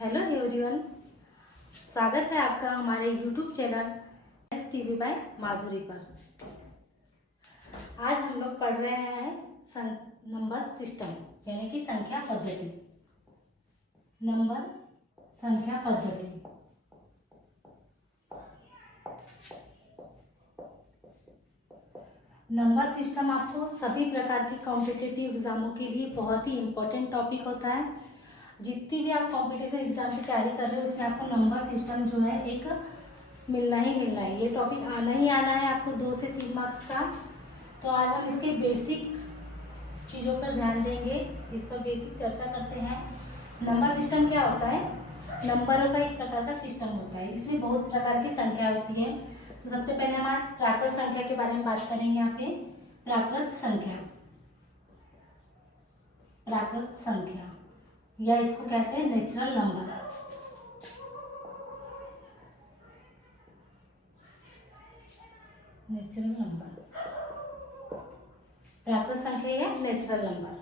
Hello everyone, स्वागत है आपका हमारे यूट्यूब चैनल टीवी बाय माधुरी पर। आज हम लोग पढ़ रहे हैं नंबर सिस्टम यानी कि संख्या पद्धति। नंबर संख्या पद्धति। नंबर सिस्टम आपको सभी प्रकार की कॉम्पिटिटिव एग्जामों के लिए बहुत ही इम्पोर्टेंट टॉपिक होता है। जितनी भी आप कॉम्पिटिशन एग्जाम की तैयारी कर रहे हो उसमें आपको नंबर सिस्टम जो है एक मिलना ही मिलना है। ये टॉपिक आना ही आना है आपको 2 से 3 मार्क्स का। तो आज हम इसके बेसिक चीज़ों पर ध्यान देंगे, इस पर बेसिक चर्चा करते हैं। नंबर सिस्टम क्या होता है? नंबरों का एक प्रकार का सिस्टम होता है। इसमें बहुत प्रकार की संख्या होती है। तो सबसे पहले हम आज प्राकृत संख्या के बारे में बात करेंगे। यहाँ पे प्राकृत संख्या, प्राकृत संख्या या इसको कहते हैं नेचुरल नंबर। नेचुरल नंबर, प्राकृत संख्या या नेचुरल नंबर,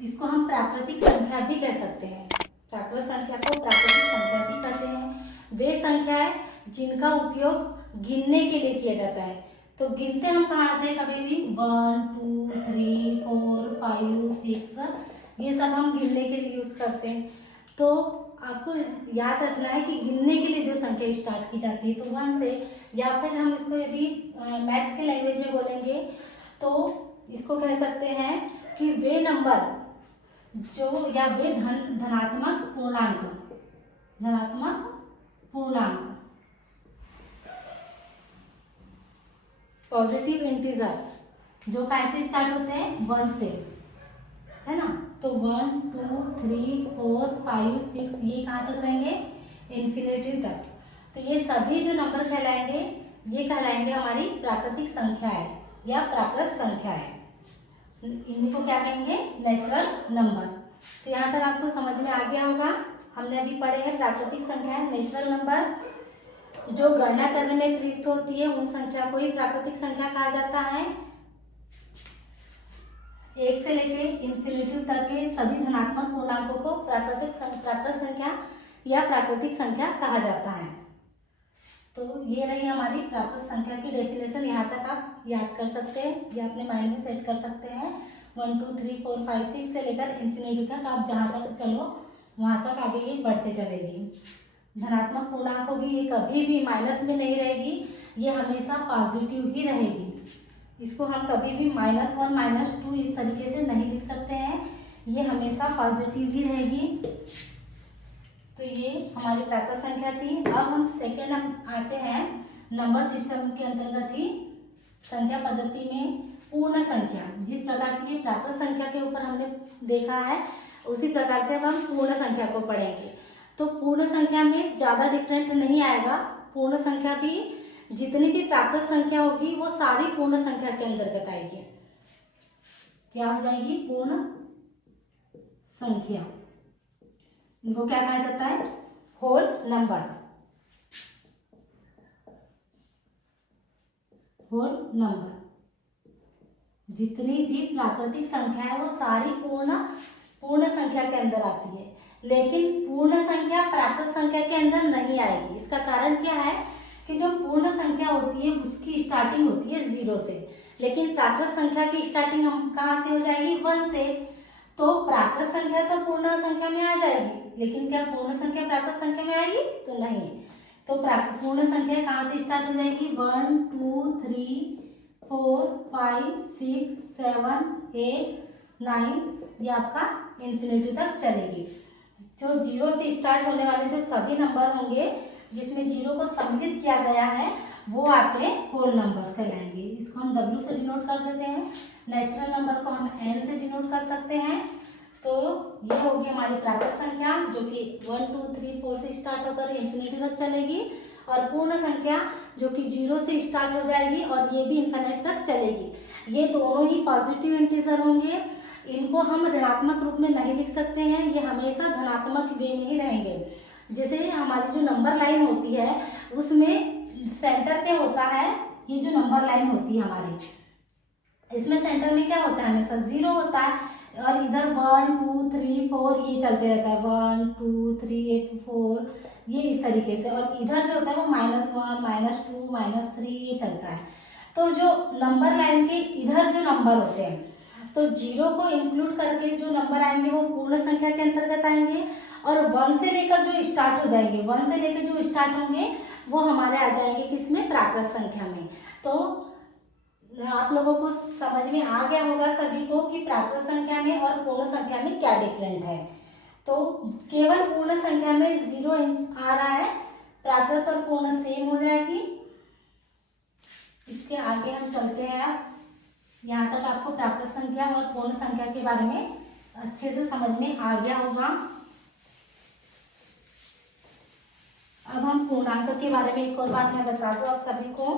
इसको हम प्राकृतिक संख्या भी कह सकते हैं। प्राकृत संख्या को प्राकृतिक संख्या भी कहते हैं। वे संख्याएं जिनका उपयोग गिनने के लिए किया जाता है। तो गिनते हम कहाँ से? कभी भी 1 2 3 4 5 6 ये सब हम गिनने के लिए यूज करते हैं। तो आपको याद रखना है कि गिनने के लिए जो संख्या स्टार्ट की जाती है तो 1 से, या फिर हम इसको यदि मैथ के लैंग्वेज में बोलेंगे तो इसको कह सकते हैं कि वे नंबर जो या वे धनात्मक पूर्णांक, धनात्मक पूर्णांक, पॉजिटिव इंटीजर जो कैसे स्टार्ट होते हैं? 1 से, है ना। तो 1 2 3 4 5 6 ये कहाँ तक रहेंगे? इन्फिनिटी तक। तो ये सभी जो नंबर कहलाएंगे ये कहलाएंगे हमारी प्राकृतिक संख्या है या प्राकृत संख्या है। इन्हीं को क्या कहेंगे? Natural number. तो यहाँ तक आपको समझ में आ गया होगा। हमने अभी पढ़े हैं प्राकृतिक संख्या है, नेचुरल नंबर जो गणना करने में प्रयुक्त होती है उन संख्या को ही प्राकृतिक संख्या कहा जाता है। 1 से लेके इन्फिनिटी तक के सभी धनात्मक पूर्णांकों को प्राकृत संख्या या प्राकृतिक संख्या कहा जाता है। तो ये रही हमारी प्राकृत संख्या की डेफिनेशन। यहाँ तक आप याद कर सकते हैं या अपने माइंड में सेट कर सकते हैं। 1 2 3 4 5 6 से लेकर इन्फिनिटी तक आप जहाँ तक चलो वहाँ तक आगे ये बढ़ते चलेगी। धनात्मक पूर्णांक होगी, ये कभी भी माइनस में नहीं रहेगी, ये हमेशा पॉजिटिव ही रहेगी। इसको हम कभी भी -1 -2 इस तरीके से नहीं लिख सकते हैं, ये हमेशा पॉजिटिव ही रहेगी। तो ये हमारी प्राकृत संख्या थी। अब हम सेकेंड आते हैं नंबर सिस्टम के अंतर्गत ही संख्या पद्धति में पूर्ण संख्या। जिस प्रकार से ये प्राकृत संख्या के ऊपर हमने देखा है उसी प्रकार से अब हम पूर्ण संख्या को पढ़ेंगे। तो पूर्ण संख्या में ज़्यादा डिफरेंट नहीं आएगा। पूर्ण संख्या भी जितनी भी प्राकृत संख्या होगी वो सारी पूर्ण संख्या के अंतर्गत आएगी। क्या हो जाएगी? पूर्ण संख्या। इनको क्या कहा जाता है? Whole number. Whole number. जितनी भी प्राकृतिक संख्या है वो सारी पूर्ण संख्या के अंदर आती है, लेकिन पूर्ण संख्या प्राकृत संख्या के अंदर नहीं आएगी। इसका कारण क्या है कि जो पूर्ण संख्या होती है उसकी स्टार्टिंग होती है 0 से, लेकिन प्राकृत संख्या की स्टार्टिंग हम कहाँ से हो जाएगी? 1 से। तो प्राकृत संख्या तो पूर्ण संख्या में आ जाएगी, लेकिन क्या पूर्ण संख्या प्राकृत संख्या में आएगी? तो नहीं। तो पूर्ण संख्या कहाँ से स्टार्ट हो जाएगी? 1 2 3 4 5 6 7 8 9 ये आपका इन्फिनिटी तक चलेगी। जो 0 से स्टार्ट होने वाले जो सभी नंबर होंगे जिसमें 0 को सम्मिलित किया गया है वो आपके होल नंबर्स कहलाएंगे। इसको हम W से डिनोट कर देते हैं। नेचुरल नंबर को हम N से डिनोट कर सकते हैं। तो ये होगी हमारी प्राकृत संख्या जो कि 1 2 3 4 से स्टार्ट होकर इन्फिनिटी तक चलेगी, और पूर्ण संख्या जो कि 0 से स्टार्ट हो जाएगी और ये भी इन्फिनिटी तक चलेगी। ये दोनों ही पॉजिटिव इंटीजर होंगे। इनको हम ऋणात्मक रूप में नहीं लिख सकते हैं, ये हमेशा धनात्मक वे में ही रहेंगे। जैसे हमारी जो नंबर लाइन होती है उसमें सेंटर पे होता है, ये जो नंबर लाइन होती है हमारी, इसमें सेंटर में क्या होता है? हमेशा 0 होता है। और इधर 1 2 3 4 ये चलते रहता है, 1 2 3 4 ये इस तरीके से। और इधर जो होता है वो -1 -2 -3 ये चलता है। तो जो नंबर लाइन के इधर जो नंबर होते हैं, तो 0 को इंक्लूड करके जो नंबर आएंगे वो पूर्ण संख्या के अंतर्गत आएंगे, और 1 से लेकर जो स्टार्ट हो जाएंगे, 1 से लेकर जो स्टार्ट होंगे वो हमारे आ जाएंगे किसमें, प्राकृत संख्या में। तो आप लोगों को समझ में आ गया होगा सभी को कि प्राकृत संख्या में और पूर्ण संख्या में क्या डिफरेंट है। तो केवल पूर्ण संख्या में 0 आ रहा है, प्राकृत और पूर्ण सेम हो जाएगी। इसके आगे हम चलते हैं। आप यहाँ तक आपको प्राकृत संख्या और पूर्ण संख्या के बारे में अच्छे से समझ में आ गया होगा। अब हम पूर्णांक के बारे में एक और बात मैं बता दूं आप सभी को।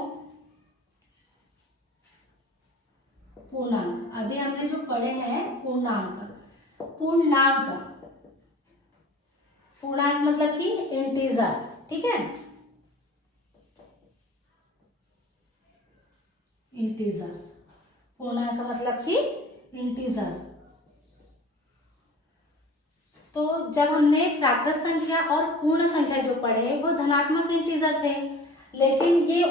पूर्णांक अभी हमने जो पढ़े हैं पूर्णांक, पूर्णांक मतलब कि इंटीजर, ठीक है, इंटीजर, पूर्णांक मतलब कि इंटीजर। तो जब हमने प्राकृत संख्या और पूर्ण संख्या जो पढ़े वो धनात्मक इंटीजर थे, लेकिन ये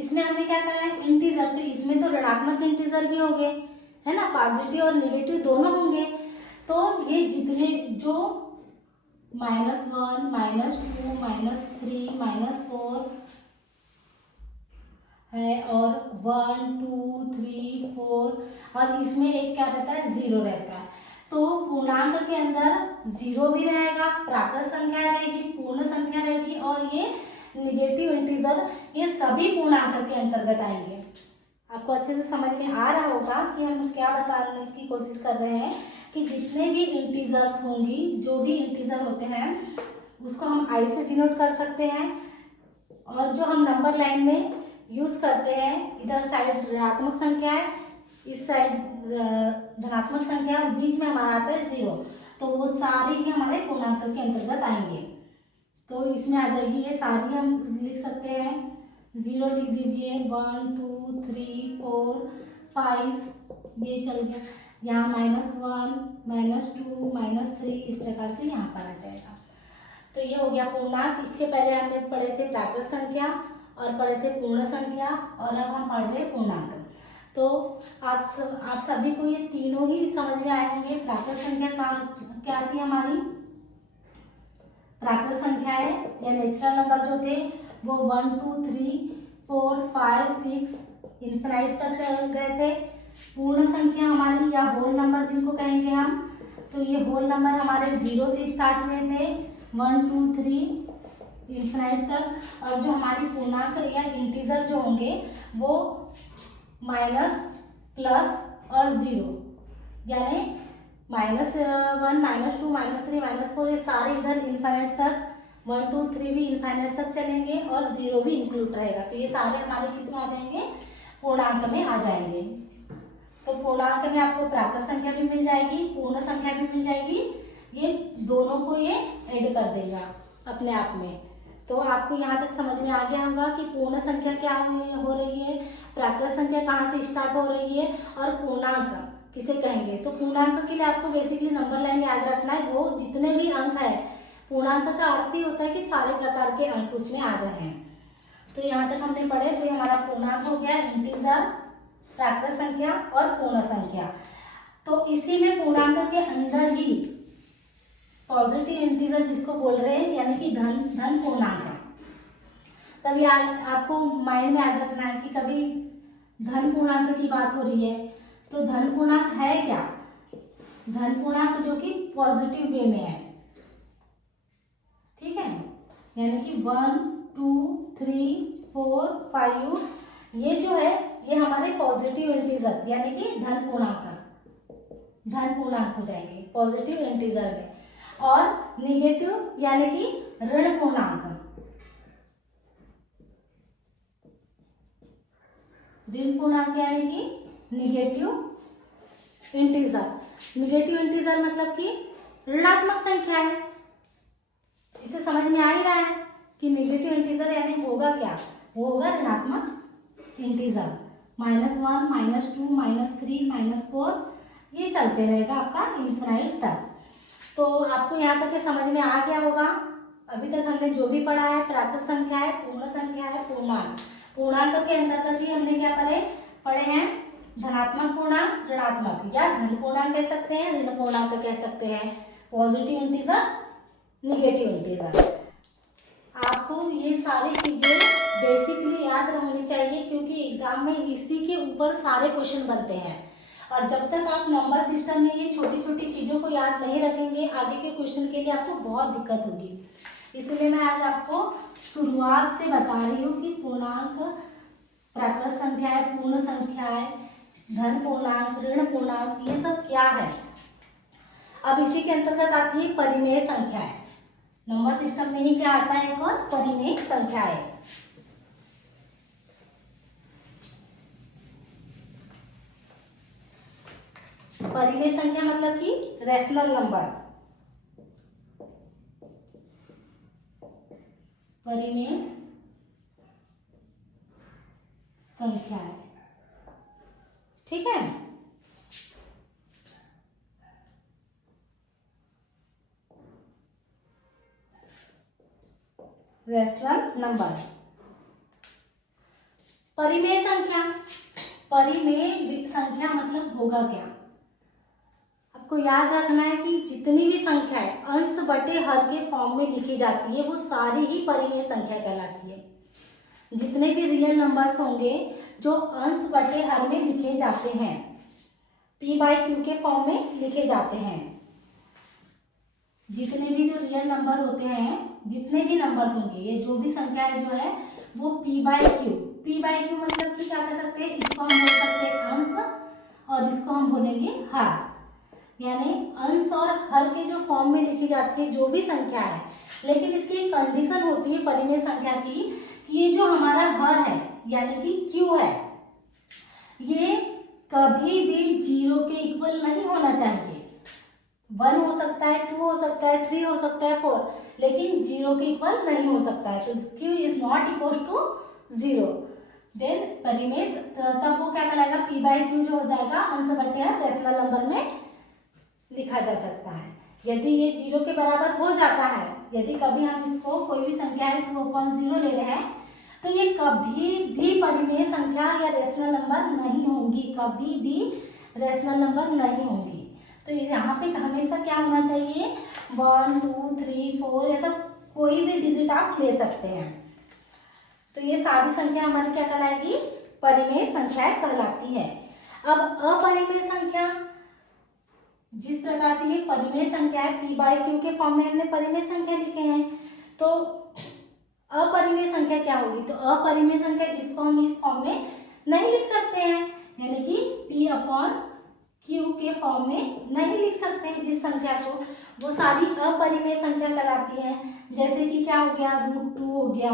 इसमें हमने क्या करा है, इंटीजर, तो इसमें तो ऋणात्मक इंटीजर भी होंगे, है ना, पॉजिटिव और नेगेटिव दोनों होंगे। तो ये जितने जो -1 -2 -3 -4 है, और 1 2 3 4, और इसमें एक क्या रहता है, 0 रहता है। तो पूर्णांक के अंदर 0 भी रहेगा, प्राकृत संख्या रहेगी, पूर्ण संख्या रहेगी, और ये निगेटिव इंटीजर, ये सभी पूर्णांक के अंतर्गत आएंगे। आपको अच्छे से समझ में आ रहा होगा कि हम क्या बताने की कोशिश कर रहे हैं कि जितने भी इंटीजर्स होंगी, जो भी इंटीजर होते हैं उसको हम आई से डिनोट कर सकते हैं, और जो हम नंबर लाइन में यूज करते हैं, इधर साइड ऋणात्मक संख्या है, इस साइड धनात्मक संख्या, और बीच में हमारा आता है 0, तो वो सारे ही हमारे पूर्णांक के अंतर्गत आएंगे। तो इसमें आ जाएगी ये सारी, हम लिख सकते हैं, 0 लिख दीजिए, 1 2 3 4 5 ये चल गया, यहाँ -1 -2 -3 इस प्रकार से यहाँ पर आ जाएगा। तो ये हो गया पूर्णांक। इसके पहले हमने पढ़े थे प्राकृत संख्या और पढ़े थे पूर्ण संख्या, और अब हम पढ़ रहे हैं पूर्णांक। तो आप सभी को ये तीनों ही समझ में आए होंगे। प्राकृत संख्या क्या थी हमारी, प्राकृत संख्या है या नेचुरल नंबर जो थे वो 1 2 3 4 5 6 इनफिनाइट तक चल गए थे। पूर्ण संख्या हमारी या होल नंबर जिनको कहेंगे हम, तो ये होल नंबर हमारे 0 से स्टार्ट हुए थे, 1 2 3 इनफिनाइट तक। और जो हमारी पूर्णांक या इंटीजर जो होंगे वो माइनस, प्लस और 0, यानी -1 -2 -3 -4 ये सारे इधर इनफाइनाइट तक, 1 2 3 भी इनफाइनाइट तक चलेंगे, और 0 भी इंक्लूड रहेगा। तो ये सारे हमारे किस में आ जाएंगे, पूर्णांक में आ जाएंगे। तो पूर्णांक में आपको प्राकृत संख्या भी मिल जाएगी, पूर्ण संख्या भी मिल जाएगी, ये दोनों को ये ऐड कर देगा अपने आप में। तो आपको यहाँ तक समझ में आ गया होगा कि पूर्ण संख्या क्या हो रही है, प्राकृत संख्या कहाँ से स्टार्ट हो रही है, और पूर्णांक किसे कहेंगे। तो पूर्णांक के लिए आपको बेसिकली नंबर लाइन याद रखना है, वो जितने भी अंक है, पूर्णांक का अर्थ ही होता है कि सारे प्रकार के अंक उसमें आ रहे हैं। तो यहाँ तक हमने पढ़े, तो हमारा पूर्णांक हो गया, इंटीजर, प्राकृत संख्या और पूर्ण संख्या। तो इसी में पूर्णांक के अंदर ही पॉजिटिव इंटीजर जिसको बोल रहे हैं, यानी कि धन पूर्णांक। तभी आपको माइंड में याद रखना है कि कभी धन पूर्णांक की बात हो रही है, तो धन पूर्णांक है क्या, धन पूर्णांक जो कि पॉजिटिव वे में है, ठीक है, यानी कि 1 2 3 4 5 ये जो है ये हमारे पॉजिटिव इंटीजर यानी कि धन पूर्णांक हो जाएंगे पॉजिटिव इंटीजर में। और निगेटिव यानी कि ऋण पूर्णांक, ऋण पूर्णांक यानी कि निगेटिव इंटीजर मतलब कि ऋणात्मक संख्या है। इसे समझ में आ ही रहा है कि निगेटिव इंटीजर यानी होगा क्या, वो होगा ऋणात्मक इंटीजर, -1 -2 -3 -4 ये चलते रहेगा आपका इन्फिनाइट तक। तो आपको यहाँ तक के समझ में आ गया होगा। अभी तक हमने जो भी पढ़ा है, प्राकृत संख्या है, पूर्ण संख्या है, पूर्णांक। पूर्णांक के अंतर्गत ही हमने क्या पढ़े हैं, धनात्मक पूर्णांक, ऋणात्मक, या धन पूर्णांक कह सकते हैं, ऋण पूर्णांक कह सकते हैं, पॉजिटिव इंटीजर, निगेटिव इंटीजर। आपको ये सारी चीजें बेसिकली याद रहनी चाहिए, क्योंकि एग्जाम में इसी के ऊपर सारे क्वेश्चन बनते हैं। और जब तक आप नंबर सिस्टम में ये छोटी छोटी चीजों को याद नहीं रखेंगे, आगे के क्वेश्चन के लिए आपको बहुत दिक्कत होगी। इसलिए मैं आज आपको शुरुआत से बता रही हूँ कि पूर्णांक, प्राकृत संख्याएं, पूर्ण संख्याएं, धन पूर्णांक, ऋण पूर्णांक, ये सब क्या है। अब इसी के अंतर्गत आती है परिमेय संख्याएं। नंबर सिस्टम में ही क्या आता है, एक और परिमेय संख्याएं। परिमेय संख्या मतलब कि रैशनल नंबर, परिमेय संख्या है, ठीक है। रैशनल नंबर, परिमेय संख्या, परिमेय संख्या मतलब होगा क्या। आपको याद रखना है कि जितनी भी संख्याएं अंश बटे हर के फॉर्म में लिखी जाती है वो सारी ही परिमेय संख्या कहलाती है। जितने भी रियल नंबर्स होंगे जो अंश बटे हर में लिखे जाते हैं, p/q के फॉर्म में लिखे जाते हैं, जितने भी जो रियल नंबर होते हैं, जितने भी नंबर्स होंगे, ये जो भी संख्याएं जो है वो p/q मतलब कि क्या कह सकते हैं, इसको हम बोल सकते हैं अंश और इसको हम बोलेंगे हर। यानी अंश और हर के जो फॉर्म में लिखी जाती है जो भी संख्या है, लेकिन इसकी एक कंडीशन होती है परिमेय संख्या की, कि ये जो हमारा हर है यानी कि q है, ये कभी भी 0 के इक्वल नहीं होना चाहिए। 1 हो सकता है, 2 हो सकता है, 3 हो सकता है, 4, लेकिन 0 के इक्वल नहीं हो सकता है। तो q is not equal to 0। Then परिमेय तब वो क्या कहलाएगा, p/q जो हो जाएगा अंश बटे हर रैशनल नंबर में लिखा जा सकता है। यदि ये 0 के बराबर हो जाता है, यदि कभी हम इसको कोई भी संख्या है 2/0 ले रहे हैं, तो ये कभी भी परिमेय संख्या या रैशनल नंबर नहीं होंगी, कभी भी रैशनल नंबर नहीं होंगी। तो यहाँ पे हमेशा क्या होना चाहिए, 1 2 3 4 ऐसा कोई भी डिजिट आप ले सकते हैं। तो ये सारी संख्या हमारी क्या कहलाएगी, परिमेय संख्या कहलाती है। अब अपरिमेय संख्या, जिस प्रकार से ये परिमेय संख्या है, p/q के फॉर्म में हमने परिमेय संख्या लिखे हैं, तो अपरिमेय संख्या क्या होगी, तो अपरिमेय संख्या जिसको हम इस फॉर्म में नहीं लिख सकते हैं, यानी कि p/q के फॉर्म में नहीं लिख सकते हैं जिस संख्या को, वो सारी अपरिमेय संख्या कहलाती है। जैसे कि क्या हो गया, √2 हो गया,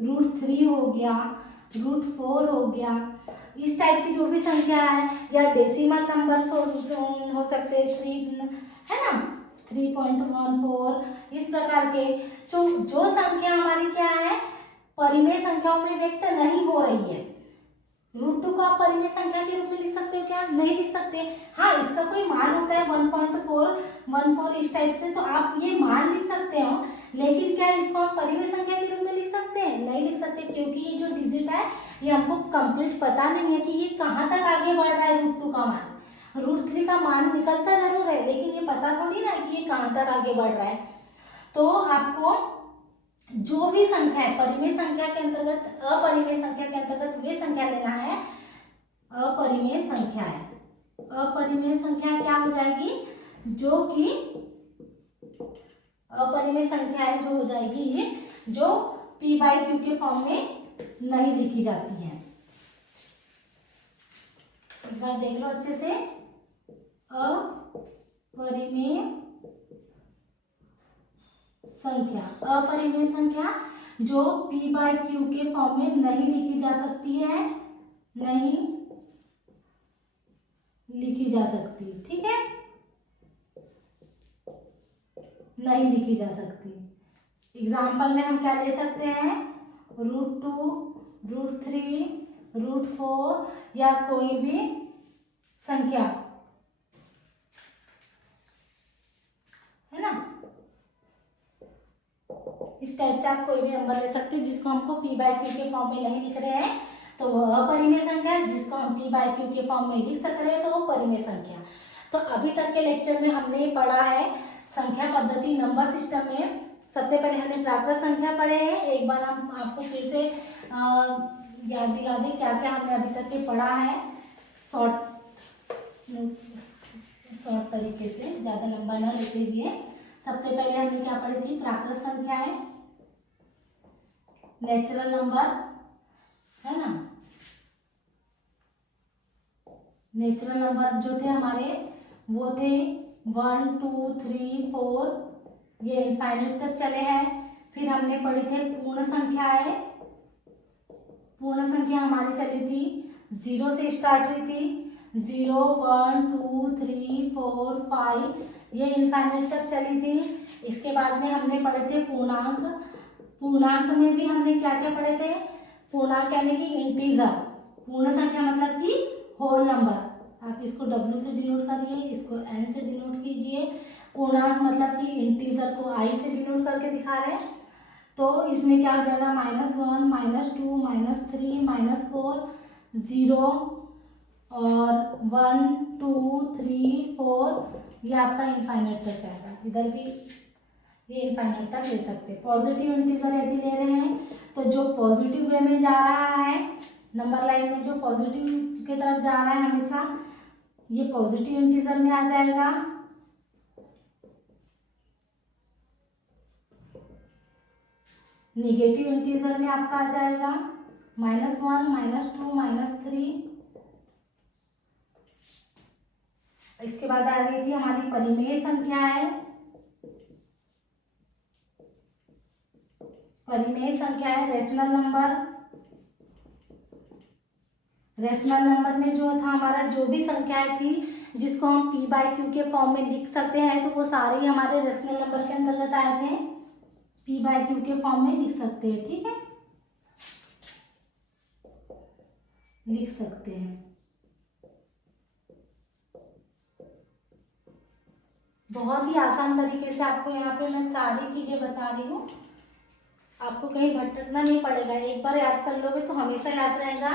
√3 हो गया, √4 हो गया, इस टाइप की जो भी संख्या है, या डेसिमल नंबर्स हो सकते हैं, 3 है ना, 3.14, इस प्रकार के। तो जो संख्या हमारी क्या है, परिमेय संख्याओं में व्यक्त नहीं हो रही है, √2 को आप परिमेय संख्या के रूप में लिख सकते हो क्या, नहीं लिख सकते। हाँ, इसका कोई मान होता है 1.414 इस टाइप से, तो आप ये मान लिख सकते हो, लेकिन क्या इसको हम परिमेय संख्या के रूप में लिख सकते हैं, नहीं लिख सकते, क्योंकि ये जो डिजिट है ये हमको कंप्लीट पता नहीं है कि ये कहाँ तक आगे बढ़ रहा है। √2 का मान, √3 का मान निकलता जरूर है, लेकिन ये पता थोड़ी ना कि ये कहाँ तक आगे बढ़ रहा है। तो आपको जो भी संख्या है परिमेय संख्या के अंतर्गत, अपरिमेय संख्या के अंतर्गत वे संख्या लेना है अपरिमेय संख्या है। अपरिमेय संख्या क्या हो जाएगी, जो कि अपरिमेय संख्या है जो हो जाएगी, जो p/q के फॉर्म में नहीं लिखी जाती है। एक बार देख लो अच्छे से, अपरिमेय संख्या, अपरिमेय संख्या जो p/q के फॉर्म में नहीं लिखी जा सकती है, नहीं लिखी जा सकती, ठीक है, नहीं लिखी जा सकती। एग्जाम्पल में हम क्या ले सकते हैं, √2, √3, √4 या कोई भी संख्या इस टाइप से आप कोई भी नंबर ले सकते हो जिसको हमको p बाई क्यू के फॉर्म में नहीं लिख रहे हैं तो वो अपरिमेय संख्या है, जिसको हम p बाई क्यू के फॉर्म में लिख सक रहे हैं तो वो परिमेय संख्या। तो अभी तक के लेक्चर में हमने पढ़ा है संख्या पद्धति नंबर सिस्टम में। सबसे पहले हमने प्राकृत संख्या पढ़े हैं। एक बार हम आपको फिर से याद दिला दें क्या क्या हमने अभी तक के पढ़ा है शॉर्ट तरीके से, ज़्यादा लंबा ना लेते हुए। सबसे पहले हमने क्या पढ़ी थी, प्राकृत संख्याएं, नेचुरल नंबर, है ना। नेचुरल नंबर जो थे हमारे वो थे 1 2 3 4, ये इनफाइनाइट तक चले हैं। फिर हमने पढ़ी थे पूर्ण संख्याएं। पूर्ण संख्या हमारी चली थी 0 से स्टार्ट हुई थी, 0 1 2 3 4 5, ये इनफाइनाइट तक चली थी। इसके बाद में हमने पढ़े थे पूर्णांक। पूर्णांक में भी हमने क्या क्या पढ़े थे, पूर्णांक यानी कि इंटीजर। पूर्ण संख्या मतलब कि होल नंबर। आप इसको W से डिनोट करिए, इसको N से डिनोट कीजिए। पूर्णांक मतलब कि इंटीजर को I से डिनोट करके दिखा रहे हैं। तो इसमें क्या हो जाएगा, -1 -2 -3 -4 0 और 1 2 3 4, ये आपका इनफाइनाइट तक जाएगा। इधर भी ये इनफाइनाइट तक ले सकते हैं। पॉजिटिव इंटीजर यदि ले रहे हैं तो जो पॉजिटिव वे में जा रहा है, नंबर लाइन में जो पॉजिटिव की तरफ जा रहा है हमेशा, ये पॉजिटिव इंटीजर में आ जाएगा। नेगेटिव इंटीजर में आपका आ जाएगा -1 -2 -3। इसके बाद आ गई थी हमारी परिमेय संख्या है। परिमेय संख्या है रेशनल नंबर। रेशनल नंबर में जो था हमारा, जो भी संख्याएं थी जिसको हम p बाई क्यू के फॉर्म में लिख सकते हैं, तो वो सारे ही हमारे रेशनल नंबर के अंतर्गत आए थे। p बाई क्यू के फॉर्म में लिख सकते हैं, ठीक है, लिख सकते हैं। बहुत ही आसान तरीके से आपको यहाँ पे मैं सारी चीजें बता रही हूँ, आपको कहीं भटकना नहीं पड़ेगा। एक बार याद कर लोगे तो हमेशा याद रहेगा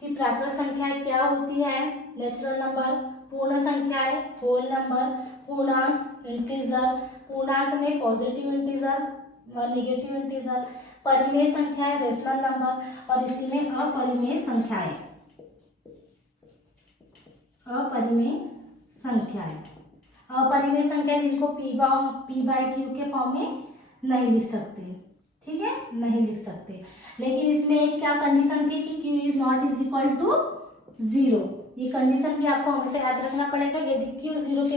कि प्राकृत संख्याएं क्या होती है, नेचुरल नंबर, पूर्ण संख्याएं, होल नंबर, पूर्णांक, इंटीजर, पूर्णांक में पॉजिटिव इंटीजर व नेगेटिव इंटीजर, परिमेय संख्याएं, रेशनल नंबर, और इसी में अपरिमेय संख्याएं। अपरिमेय संख्याएं, अपरिमेय संख्याएं जिनको p बाई क्यू के फॉर्म में नहीं लिख सकते, ठीक है, नहीं लिख सकते। लेकिन इसमें एक क्या कंडीशन थी कि q is not is equal to 0। ये कंडीशन भी आपको हमेशा याद रखना पड़ेगा। यदि q 0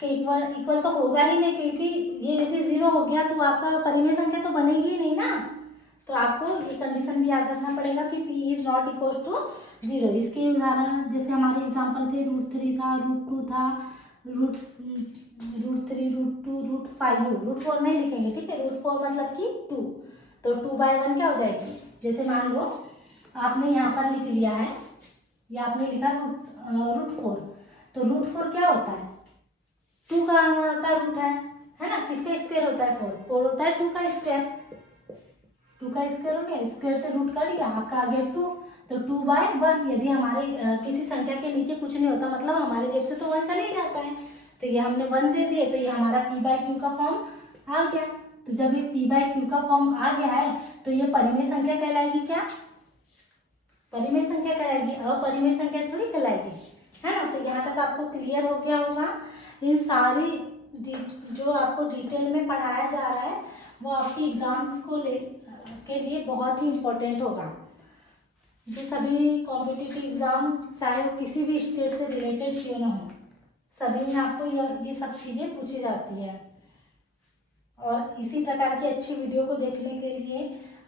के इक्वल तो होगा ही नहीं, क्योंकि ये यदि 0 हो गया तो आपका परिमेय संख्या तो बनेगी ही नहीं ना। तो आपको ये कंडीशन भी याद रखना पड़ेगा कि p is not equal to 0। इसके उदाहरण जैसे हमारे एग्जाम्पल थे, √3 था, √2 था, √3 √2 √5, √4 नहीं लिखेंगे, ठीक है। √4 मतलब कि 2, तो 2/1 क्या हो जाएगी। जैसे मान लो आपने यहाँ पर लिख लिया है, या आपने लिखा √4, तो √4 क्या होता है, 2 का रूट है ना। किसका स्क्वायर होता है, 4 होता है 2 का स्क्वायर। 2 का स्क्वायर हो गया, स्क्वायर से रूट काट गया, आपका आ गया 2, तो 2/1। यदि हमारे किसी संख्या के नीचे कुछ नहीं होता, मतलब हमारे जेब से तो 1 चले ही जाता है, तो ये हमने 1 दे दिए, तो ये हमारा p बाई क्यू का फॉर्म आ गया। तो जब ये p बाई क्यू का फॉर्म आ गया है तो ये परिमेय संख्या कहलाएगी। क्या परिमेय संख्या कहलाएगी, अपरिमेय संख्या थोड़ी कहलाएगी, है ना। तो यहाँ तक आपको क्लियर हो गया होगा। इन सारी जो आपको डिटेल में पढ़ाया जा रहा है वो आपकी एग्जाम्स के लिए बहुत ही इम्पोर्टेंट होगा। जो सभी कॉम्पिटिटिव एग्जाम, चाहे वो किसी भी स्टेट से रिलेटेड क्यों ना हो, सभी में आपको ये सब चीज़ें पूछी जाती है। और इसी प्रकार की अच्छी वीडियो को देखने के लिए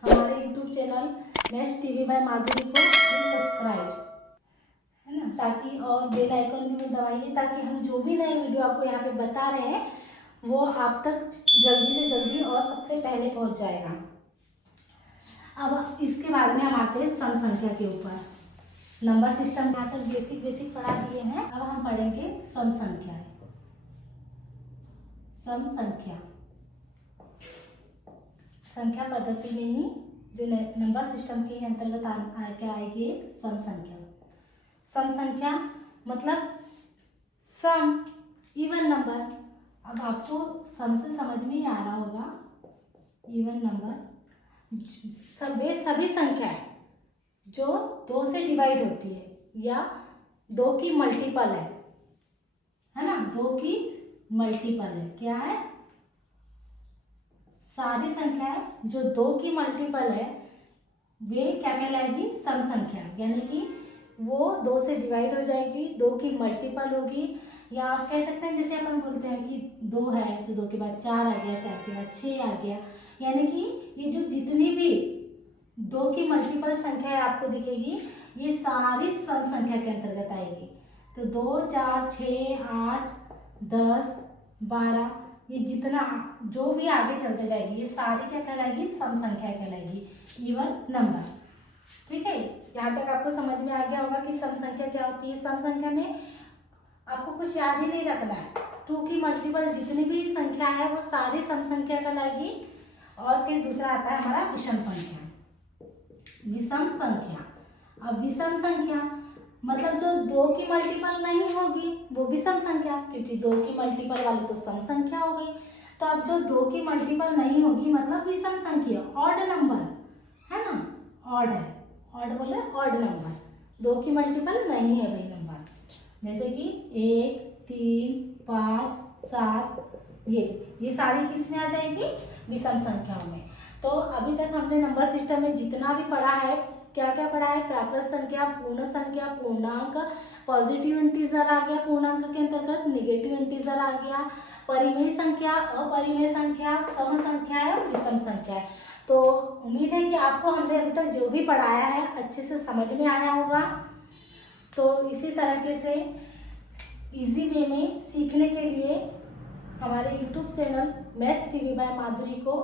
हमारे YouTube channel best TV by Madhuri को सब्सक्राइब, है ना, ताकि और बेल आइकन भी दबाइए, ताकि हम जो भी नए वीडियो आपको यहाँ पे बता रहे हैं वो आप तक जल्दी से जल्दी और सबसे पहले पहुँच जाएगा। अब इसके बाद में हम आते हैं सम संख्या के ऊपर। नंबर सिस्टम यहाँ तक बेसिक पढ़ा दिए हैं। अब हम पढ़ेंगे सम संख्या। सम संख्या संख्या पद्धति में ही जो नंबर सिस्टम के अंतर्गत क्या आएगी, एक सम संख्या। सम संख्या मतलब सम इवन नंबर। अब आपको सम से समझ में ही आ रहा होगा, इवन नंबर सभी संख्या है जो 2 से डिवाइड होती है या 2 की मल्टीपल है ना, 2 की मल्टीपल है। क्या है? सारी संख्याएं जो 2 की मल्टीपल है वे क्या कहलाएगी, सम संख्या। यानी कि वो 2 से डिवाइड हो जाएगी, 2 की मल्टीपल होगी। या आप कह सकते हैं जैसे अपन बोलते हैं कि 2 है तो 2 के बाद 4 आ गया, 4 के बाद 6 आ गया। यानी कि ये जो जितनी भी 2 की मल्टीपल संख्या है आपको दिखेगी, ये सारी सम संख्या के अंतर्गत आएगी। तो 2, 4, 6, 8, 10, 12 ये जितना जो भी आगे चलते जाएगी ये सारी क्या कहलाएगी, सम संख्या कहलाएगी, इवन नंबर। ठीक है, यहाँ तक आपको समझ में आ गया होगा कि सम संख्या क्या होती है। सम संख्या में आपको कुछ याद ही नहीं रखना है, 2 की मल्टीपल जितनी भी संख्या है वो सारी सम संख्या कहलाएगी। और फिर दूसरा आता है हमारा विषम संख्या। विषम संख्या। अब विषम संख्या मतलब जो 2 की मल्टीपल नहीं होगी वो विषम संख्या, क्योंकि 2 की मल्टीपल वाली तो सम संख्या हो गई। तो अब जो 2 की मल्टीपल नहीं होगी मतलब विषम संख्या, ऑड नंबर है ना, ऑड है, ऑड बोले ऑड नंबर, 2 की मल्टीपल नहीं है भाई नंबर। जैसे कि 1, 3, 5, 7 ये सारी किस में आ जाएगी, विषम संख्याओं में। तो अभी तक हमने नंबर सिस्टम में जितना भी पढ़ा है, क्या क्या पढ़ा है, प्राकृत संख्या, पूर्ण संख्या, पूर्णांक, पॉजिटिव इंटीजर आ गया पूर्णांक के अंतर्गत, नेगेटिव इंटीजर आ गया, परिमेय संख्या, अपरिमेय संख्या, सम संख्या और विषम संख्या। तो उम्मीद है कि आपको हमने अभी तक जो भी पढ़ाया है अच्छे से समझ में आया होगा। तो इसी तरीके से इजी वे में सीखने के लिए हमारे YouTube channel maths TV by Madhuri को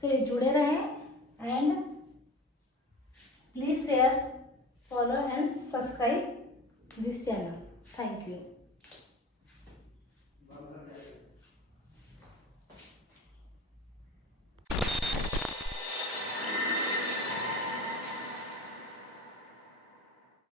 से जुड़े रहें and please share, follow and subscribe this channel. Thank you.